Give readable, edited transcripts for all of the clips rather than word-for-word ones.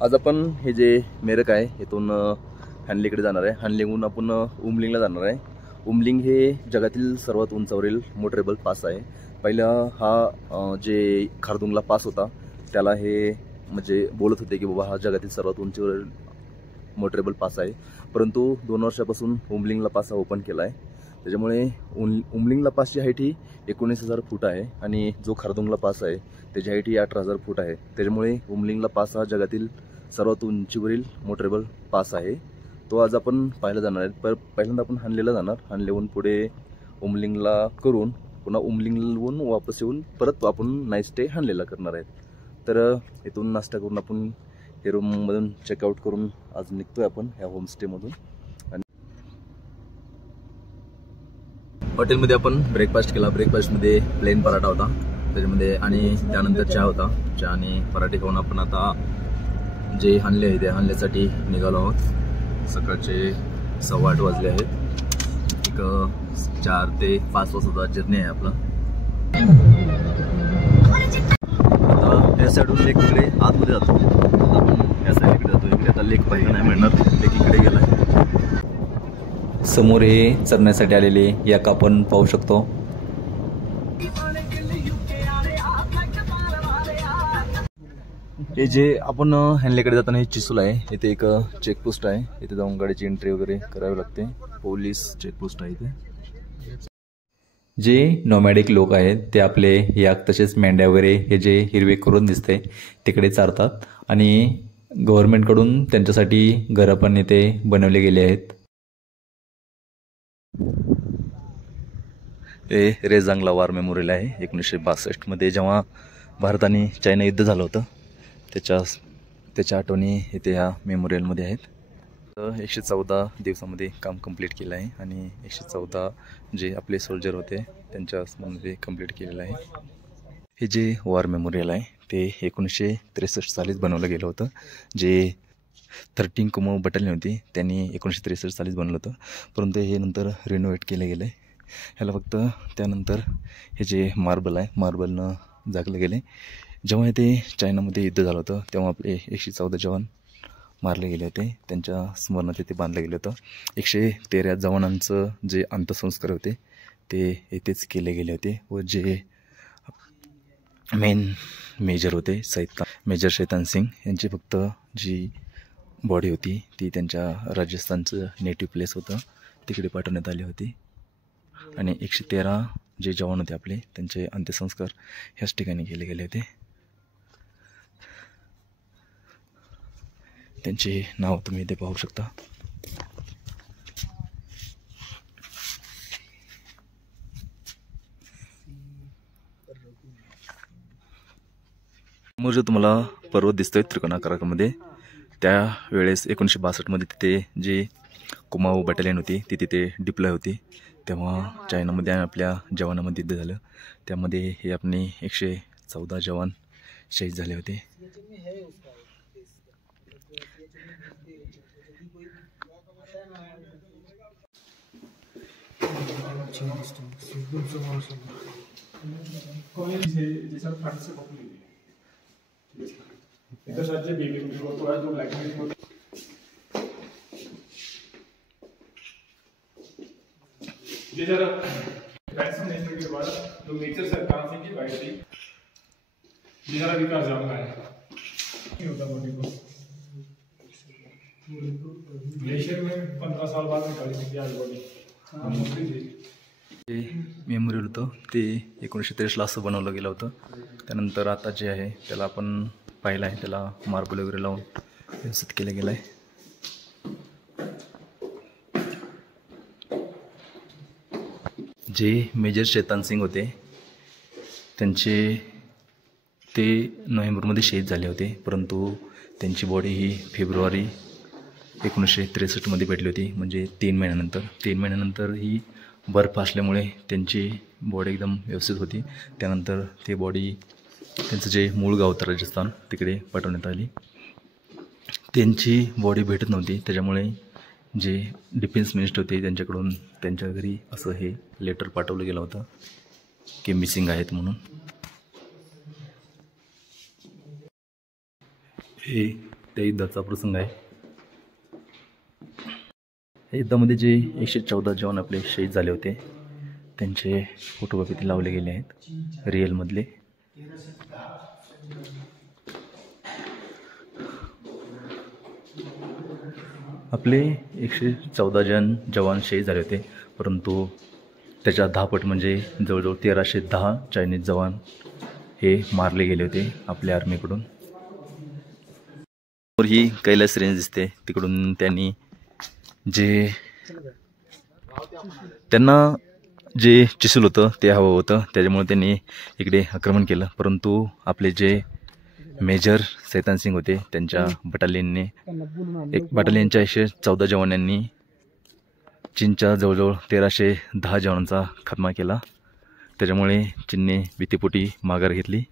आज आपण हे जे मेरक आहे इथून हानलेकडे जाणार आहे। हानलेहून आपण उमलिंगला जाणार आहे। उमलिंग हे जगातील सर्वात उंचावरील मोटरेबल पास आहे। पहिला हा जे खारदुंगला पास होता त्याला हे म्हणजे बोलत होते की बाबा हा जगातील सर्वात उंचीवरील मोटरेबल पास आहे, परंतु 2 वर्षापासून उमलिंगला पास ओपन केला आहे। त्याच्यामुळे उमलिंगला पासची हाईट ही 19,000 फूट आहे आणि जो खारदुंगला पास आहे त्याची हाईट ही 18,000 फूट आहे। त्याच्यामुळे उमलिंगला पास हा जगातील सर्वात उंचीवरील मोटरेबल पास आहे। तो आज आपण पाहायला जाणार आहे। पर पहिल्यांदा आपण हानलेला जाणार, हानलेहून पुढे उमलिंगला करून पुन्हा उमलिंगहून वापस येऊन परत आपण नाईट स्टे हानलेला करणार आहेत। तर इथून नाश्ता करून आपण हे रूममधून चेकआउट करून आज निघतोय आपण ह्या होमस्टेमधून। हॉटेलमध्ये आपण ब्रेकफास्ट केला। ब्रेकफास्टमध्ये प्लेन पराठा होता त्याच्यामध्ये आणि त्यानंतर चहा होता। चहा आणि पराठे खाऊन आपण आता जे हानले आहे त्या हानल्यासाठी निघालो आहोत। सकाळचे 8:15 वाजले आहेत। एक 4 ते 5 वाजता जर्नी आहे आपला। आता या साईडून लेक इकडे आतमध्ये जातो। आपण या साईडकडे जातो। इकडे आता लेक पाहिजे नाही मिळणार, लेक इकडे गेलाय। समोर हे चरण्यासाठी आलेले याक आपण पाहू शकतो। हे जे आपण हॅनलेकडे जाताना हे चिसूल आहे। इथे एक चेकपोस्ट आहे, इथे जाऊन गाडीची एंट्री वगैरे करावी लागते। पोलीस चेकपोस्ट आहे इथे। जे नोमॅडिक लोक आहेत ते आपले याक तसेच मेंढ्या वगैरे हे जे हिरवे करून दिसते तिकडे चारतात आणि गव्हर्नमेंटकडून त्यांच्यासाठी घरं पण इथे बनवले गेले आहेत। हे रेजांगला वार मेमोरियल आहे। 1962 मध्ये जेव्हा भारत आणि चायना युद्ध झालं होतं त्याच्या आठवणी इथे ह्या मेमोरियलमध्ये आहेत। 114 दिवसामध्ये काम कंप्लीट केलं आहे आणि 114 जे आपले सोल्जर होते त्यांच्या स्मृतीमध्ये कंप्लीट केलेलं आहे। हे जे वॉर मेमोरियल आहे ते 1963 सालीच बनवलं गेलं होतं। जे 13 कुमाऊ बटालियन होती त्यांनी 1963 सालीच बनवलं होतं, परंतु हे नंतर रिनोव्हेट केलं गेलं आहे। ह्याला फक्त त्यानंतर हे जे मार्बल आहे मार्बलनं झाकलं गेले। जेव्हा इथे चायनामध्ये युद्ध झालं होतं तेव्हा आपले 114 जवान मारले गेले होते, त्यांच्या स्मरणात इथे बांधलं गेलं होतं। 113 जवानांचं जे अंत्यसंस्कार होते ते येथेच केले गेले होते व जे मेन मेजर होते मेजर शैतान सिंग यांची फक्त जी बॉडी होती ती त्यांच्या राजस्थानचं नेटिव्ह प्लेस होतं तिकडे पाठवण्यात आली होती आणि 113 जे जवान होते आपले त्यांचे अंत्यसंस्कार ह्याच ठिकाणी केले गेले होते। त्यांचे नाव तुम्ही इथे पाहू शकता। समोर जो तुम्हाला पर्वत दिसतोय त्रिकोणाकारामध्ये, त्यावेळेस 1962 मध्ये तिथे जे कुमाऊ बटालियन होती ती तिथे डिप्लॉय होती। तेव्हा चायनामध्ये आपल्या जवानामध्ये युद्ध झालं, त्यामध्ये हे आपले 114 जवान शहीद झाले होते। विकास जाऊंगा ग्लेशियर में 15 साल बाद निकाली थी आज बॉडी। मेमोरियल होतं ते 1963 ला असं बनवलं गेलं होतं। त्यानंतर आता जे आहे त्याला आपण पाहिलं आहे, त्याला मार्बल वगैरे लावून व्यवस्थित केलं गेलं आहे। जे मेजर शैतान सिंग होते ते नोव्हेंबरमध्ये शहीद झाले होते, परंतु त्यांची बॉडी ही फेब्रुवारी 1963 मध्ये भेटली होती, म्हणजे 3 महिन्यानंतर ही बर्फ असल्यामुळे त्यांची बॉडी एकदम व्यवस्थित होती। त्यानंतर ते बॉडी त्यांचं जे मूळ गाव होतं राजस्थान तिकडे पाठवण्यात आली। त्यांची बॉडी भेटत नव्हती, त्याच्यामुळे जे डिफेन्स मिनिस्टर होते त्यांच्याकडून त्यांच्या घरी असं हे लेटर पाठवलं गेलं होतं की मिसिंग आहेत म्हणून। हे त्या युद्धाचा प्रसंग आहे. या युद्धामध्ये जे 114 जवान आपले शहीद झाले होते त्यांचे फोटोग्राफी इथे लावले गेले आहेत रिअलमधले. आपले 114 जवान शहीद झाले होते, परंतु त्याच्या 10 पट म्हणजे जवळजवळ 1310 चायनीज जवान हे मारले गेले होते आपल्या आर्मीकडून. ही कैलास रेंज दिसते, तिकडून त्यांना जे चिसूल होतं ते हवं होतं, त्याच्यामुळे त्यांनी इकडे आक्रमण केलं. परंतु आपले जे मेजर सैतान सिंग होते त्यांच्या बटालियनने बटालियनच्या 114 जवानांनी चीनच्या जवळजवळ 1310 जवानांचा खात्मा केला. त्याच्यामुळे चीनने भीतीपोटी माघार घेतली.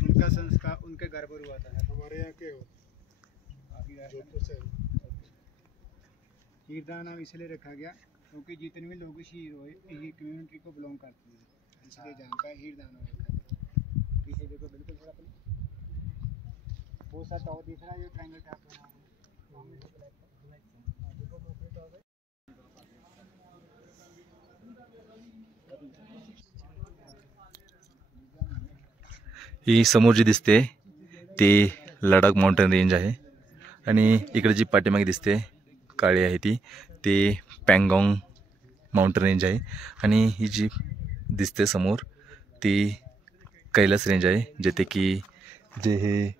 उनका संस्कार उनके घर पर हुआ था. हमारे यहाँ के हीरदान नाम इसलिए रखा गया क्योंकि जितने भी लोग शीर हुए ये कम्युनिटी को बिलोंग करते हैं, इसलिए जानका हीरदान रखा गया. पीछे देखो बिल्कुल थोड़ा वो सा तो दिख रहा है ये ट्रायंगल टाइप का. ही समोर जी दिसते ती लडाख माउंटेन रेंज आहे आणि इकडे जी पाठीमागे दिसते काळी आहे ती पँगॉन्ग माउंटेन रेंज आहे आणि ही जी दिसते समोर ती कैलास रेंज आहे, जेथे की जे हे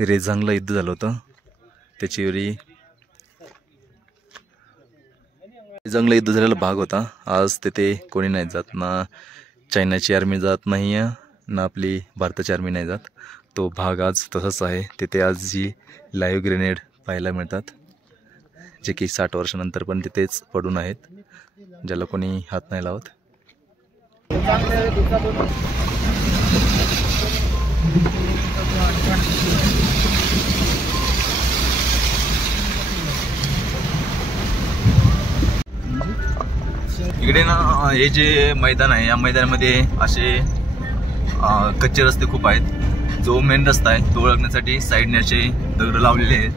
रेझांगला युद्ध झालं होतं त्याच्यावरी रेझांगला युद्ध झालेला भाग होता. आज तिथे कोणी नाही जात, ना चायनाची आर्मी जात नाही आहे ना आपली भारताची आर्मी नाही जात. तो भाग आज तसाच आहे. तिथे आज जी लाईव्ह ग्रेनेड पाहायला मिळतात जे की 60 वर्षानंतर पण तिथेच पडून आहेत, ज्याला कोणी हात नाही लावत. इकडे ना हे जे मैदान आहे या मैदानामध्ये असे कच्चे रस्ते खूप आहेत. जो मेन रस्ता आहे तो ओळखण्यासाठी साईडने असे दगड लावलेले आहेत.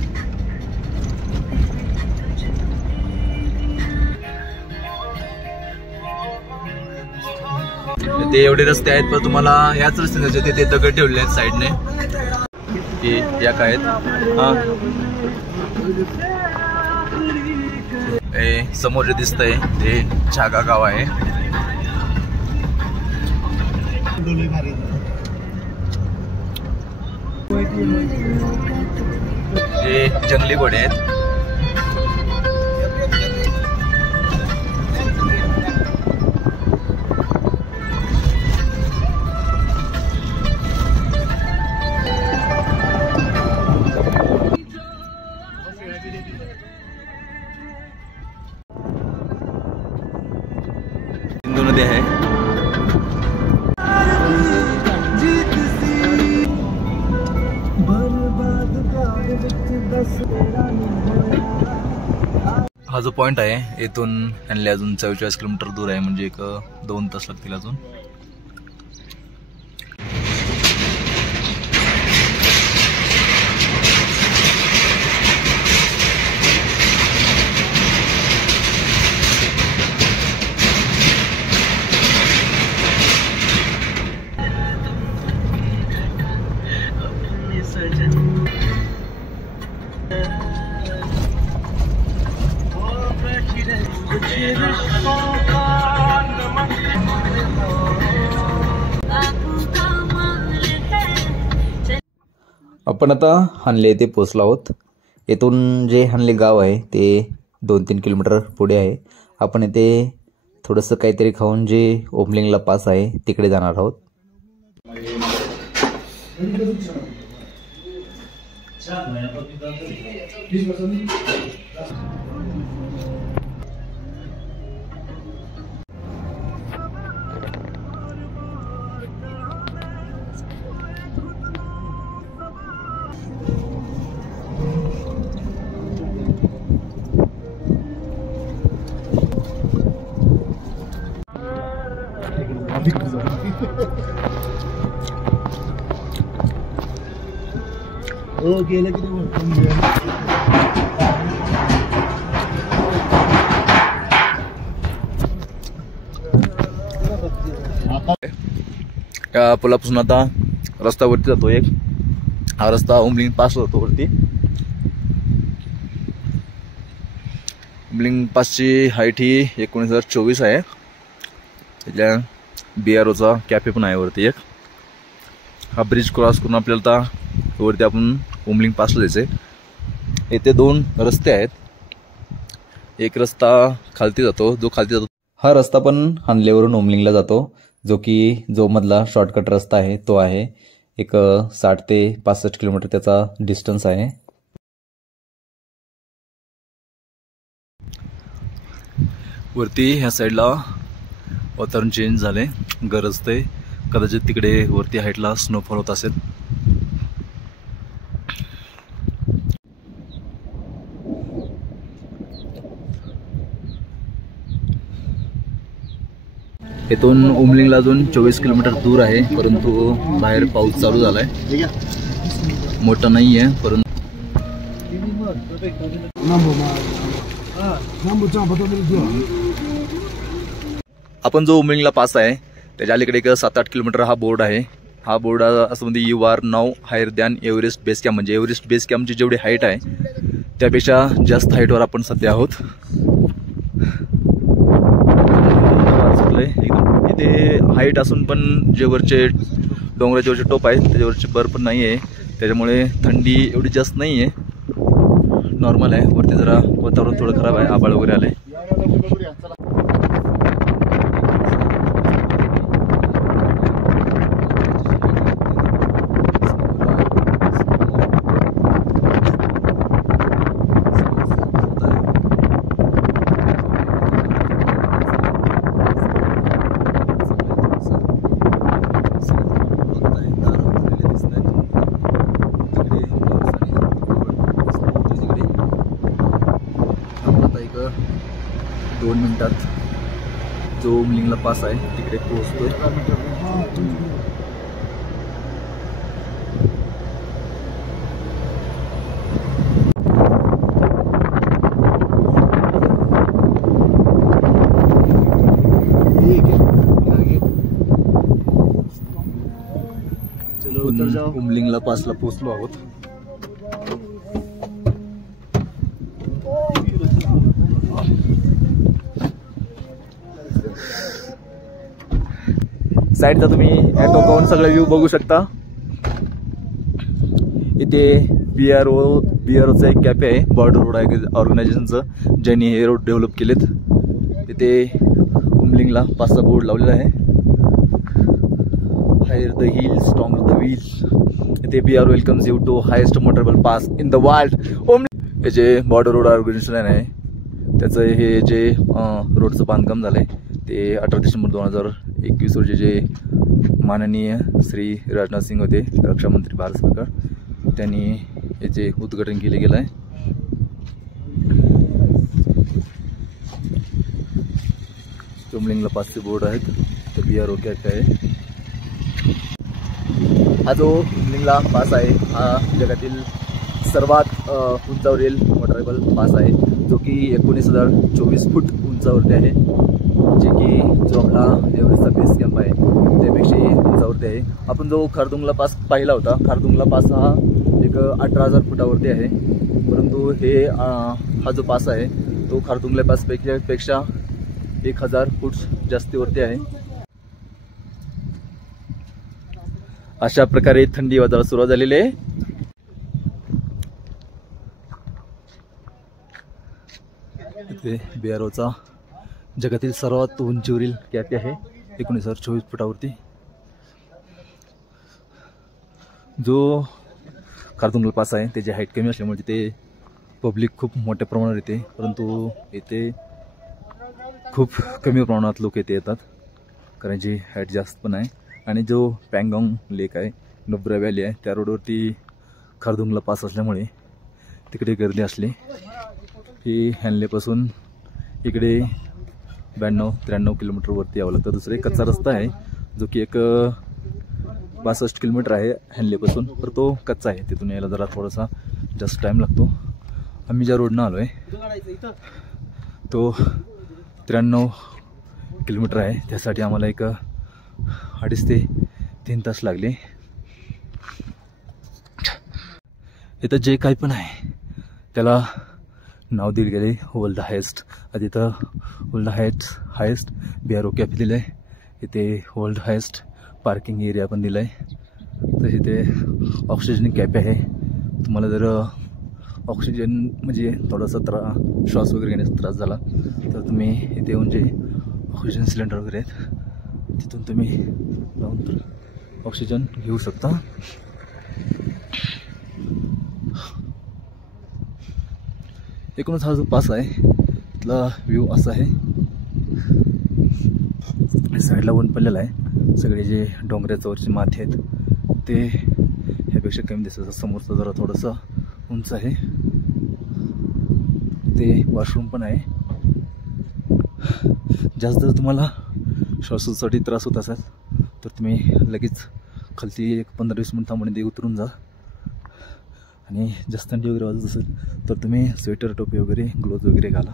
ते एवढे रस्ते आहेत पण तुम्हाला याच रस्त्याने जायचे, ते दगड ठेवले आहेत साईडने. ते या काय आहेत समोर जे दिसतंय ते छागा गाव आहे. हे जंगली घोडे आहेत. सिंधू नदी आहे. हा जो पॉइंट आहे इथून आणले अजून 44 किलोमीटर दूर आहे, म्हणजे एक 2 तास लागतील अजून. आपण आता हानले येथे पोहोचलो आहोत. येथून जे हानले गाव आहे ते 2-3 किलोमीटर पुढे आहे. आपण येथे थोडंसं काहीतरी खाऊन जे ओमलिंगला पास आहे तिकडे जाणार आहोत. हो गेलं की त्या पुलापासून आता रस्त्यावरती जातो एक. हा रस्ता उमलिंग पास जातो वरती. उमलिंग पासची हाईट ही 19,024 आहे. तिथल्या BROचा कॅफे पण आहे वरती एक. हा ब्रिज क्रॉस करून आपल्याला आता वरती आपण उमलिंग पासला जायचं. येथे 2 रस्ते आहेत. एक रस्ता खालती जातो, जो खालती जातो हा रस्ता पण हानलेवरून उमलिंगला जातो, जो मधला शॉर्टकट रस्ता आहे तो आहे. एक 60 ते 65 किलोमीटर त्याचा डिस्टन्स आहे. वरती ह्या साईडला वातावरण चेंज झाले, गरजते कदाचित तिकडे वरती हाईटला स्नोफॉल होत असेल. इथून उमलिंगला अजून 24 किलोमीटर दूर आहे, परंतु बाहेर पाऊस चालू झालाय. मोठा नाही आहे परंतु आपण जो उमलिंगला पास आहे त्याच्या अलीकडे एक 7-8 किलोमीटर हा बोर्ड आहे. हा बोर्ड असं म्हणजे you are now higher than Everest base camp, म्हणजे एव्हरेस्ट बेस कॅम्पची जेवढी हाईट आहे त्यापेक्षा जास्त हाईटवर आपण सध्या आहोत. एकदम इथे हाईट असून पण जे वरचे डोंगराचे वरचे टोप आहे त्याच्यावरची बर्फ नाही आहे, त्याच्यामुळे थंडी एवढी जास्त नाही आहे, नॉर्मल आहे. वरती जरा वातावरण थोडं खराब आहे, आभाळ वगैरे आलंय. एक 2 मिनिटात जो उमलिंगला पास आहे तिकडे पोहोचतोय. उमलिंगला पासला पोहोचलो आहोत. साईडचा तुम्ही ॲटो पाहून सगळं व्ह्यू बघू शकता. इथे BROचा एक कॅफे आहे, बॉर्डर रोड ऑर्गनायझेशनचं, ज्यांनी हे रोड डेव्हलप केलेत. तिथे उमलिंगला पासचा बोर्ड लावलेला आहे, higher the hill stronger the wheel. इथे BRO welcomes you to highest motorable pass in the world. हे जे बॉर्डर रोड ऑर्गनायझेशन आहे त्याचं हे जे रोडचं बांधकाम झालंय ते 18 डिसेंबर 2021 रोजी जे माननीय श्री राजनाथ सिंग होते, रक्षामंत्री भारत सरकार, त्यांनी याचे उद्घाटन केले गेलं आहे. उमलिंगला पासचे बोर्ड आहेत, तर BRO कॅफे आहे. हा जो उमलिंगला पास आहे हा जगातील सर्वात उंचावरील मोटरेबल पास आहे, जो की 19,024 फूट उंचावरती आहे, जे की जो आपला एव्हरेस्टचा बेस कॅम्प आहे त्यापेक्षाही उंचावरती आहे. आपण जो खारदुंगला पास पाहिला होता, खारदुंगला पास हा एक 18,000 फुटावरती आहे, परंतु हा जो पास आहे तो खारदुंगला पासपेक्षा 1,000 फूट जास्तीवरती आहे. अशा प्रकारे थंडी वाजायला सुरुवात झालेली आहे. इथे BROचा जगातील सर्वात उंचीवरील कॅफे आहे, 19,024 फुटावरती. जो खारदुंगला पास आहे त्याची हाईट कमी असल्यामुळे तिथे पब्लिक खूप मोठ्या प्रमाणात येते, परंतु येथे खूप कमी प्रमाणात लोक येथे येतात, कारण जी हाईट जास्त पण आहे. आणि जो पँगॉंग लेक आहे, नुब्रा व्हॅली आहे, त्या रोडवरती खारदुंगला पास असल्यामुळे तिकडे गर्दी असली. ही हॅनलेपासून इकडे 92-93 किलोमीटरवरती यावं लागतं. दुसरा एक कच्चा रस्ता आहे जो की एक 62 किलोमीटर आहे हॅनलेपासून, तर तो कच्चा आहे. तिथून यायला जरा थोडासा जास्त टाईम लागतो. आम्ही ज्या रोडनं आलो आहे तो 93 किलोमीटर आहे. त्यासाठी आम्हाला एक 2.5 ते 3 तास लागले. इथं जे काही पण आहे त्याला नाव दिले गेले वर्ल्ड हायेस्ट. आता इथं वर्ल्ड हायेस्ट BRO कॅफे दिलं आहे. इथे वर्ल्ड हायेस्ट पार्किंग एरिया पण दिला आहे. तर इथे ऑक्सिजन कॅफे आहे. तुम्हाला जर ऑक्सिजन म्हणजे थोडासा श्वास वगैरे घेण्याचा त्रास झाला तर तुम्ही इथे येऊन जे ऑक्सिजन सिलेंडर वगैरे आहेत तिथून तुम्ही जाऊन ऑक्सिजन घेऊ शकता. एकूणच हा जो पास आहे तिथला व्ह्यू असा आहे. साईडला ऊन पडलेला आहे. सगळे जे डोंगराच्यावरचे माथे आहेत ते ह्यापेक्षा कमी दिसतात. समोरचा जरा थोडासा उंच आहे. ते वॉशरूम पण आहे. जास्त जर तुम्हाला श्वासासाठी त्रास होत असेल तर तुम्ही लगेच खालती एक 15-20 मिनिट थांबून उतरून जा. आणि जास्त थंडी वगैरे वाजत असेल तर तुम्ही स्वेटर टोपी वगैरे ग्लोव्ज वगैरे घाला.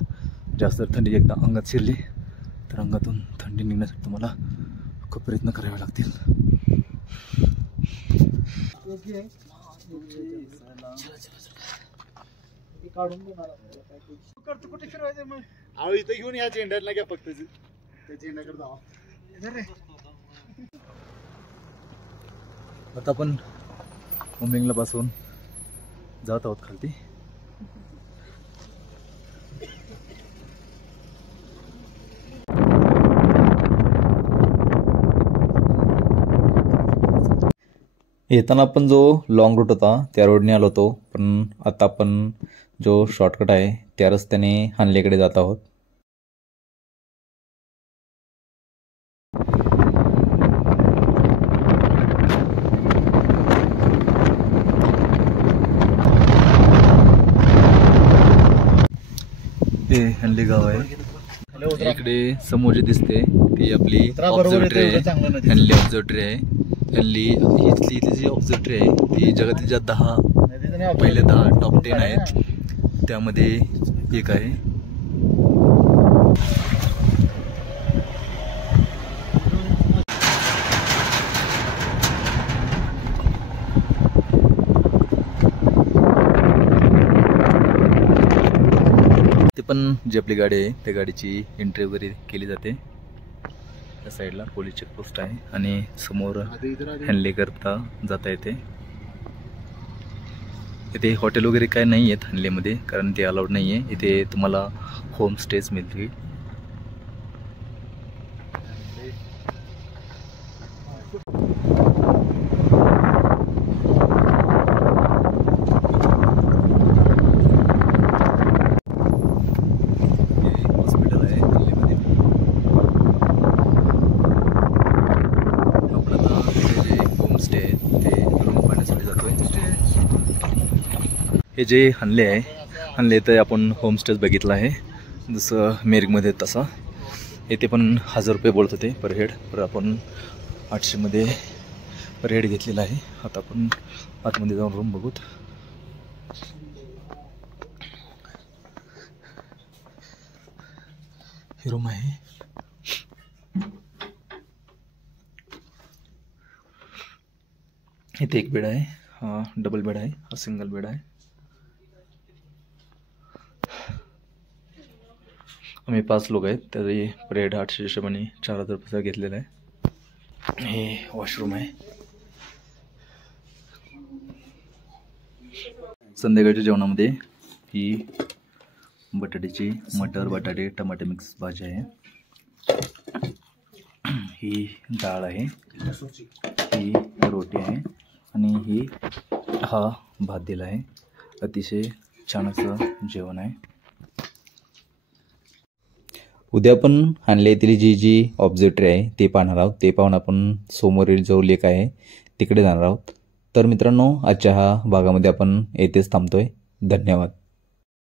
जास्त थंडी एकदा अंगात शिरली तर अंगातून थंडी निघण्यासाठी तुम्हाला खूप प्रयत्न करावे लागतील. कुठे फिरवायचं मग? इथं घेऊन या झेंड्याला घ्या फक्त त्या झेंड्याकडे जावा. आता आपण उमलिंगला पासून जात आहोत खालती. येताना आपण जो लॉंग रूट होता त्या रोडने आलो होतो, पण आता आपण जो शॉर्टकट आहे त्या रस्त्याने हानलेकडे जात आहोत. हे हल्ली गाव आहे. इकडे समोर जे दिसते ती आपली ऑब्झर्वेटरी आहे. हल्ली ऑब्झर्वेटरी आहे. हल्ली इथली जी ऑब्झर्वेटरी आहे ती जगातील ज्या 10 पहिले 10 टॉप 10 आहेत त्यामध्ये एक आहे. ते पण जी आपली गाडी आहे त्या गाडीची एंट्री वगैरे केली जाते. त्या साईडला पोलीस चेकपोस्ट आहे आणि समोर हॅनले करता जाता येते. इथे हॉटेल वगैरे काय नाही आहेत हॅनलेमध्ये, कारण ते अलाउड नाही आहे. इथे तुम्हाला होम स्टेज मिळतील. हॉस्पिटल आहे हॅनलेमध्ये. आपण आता जे होम स्टे आहे ते रूम पाहण्यासाठी जातोय. हे जे हल्ले आहे हल्ले तर आपण होमस्टेज बघितला आहे जसं मेरिकमध्ये तसा. येथे पण 1000 रुपये बोलत होते पर हेड, पर आपण 800 मध्ये पर हेड घेतलेला आहे. आता आपण आतमध्ये जाऊन रूम बघूत. ही रूम आहे. इथे एक बेड आहे. हा डबल बेड आहे. हा सिंगल बेड आहे. आम्ही 5 लोक आहेत. तरी रेट 800 हिशोबाने 4000 रुपये घेतलेला आहे. हे वॉशरूम आहे. संध्याकाळच्या जेवणामध्ये ही बटाट्याची मटर बटाटे टमाटे मिक्स भाजी आहे. ही डाळ आहे. ही रोटी आहे आणि ही हा भात दिला आहे. अतिशय छान असं जेवण आहे. उद्या आपण हानले येथील जी ऑब्झर्वेटरी आहे ते पाहणार आहोत. ते पाहून आपण समोरील जो लेक आहे तिकडे जाणार आहोत. तर मित्रांनो, आजच्या हा भागामध्ये आपण येथेच थांबतोय. धन्यवाद.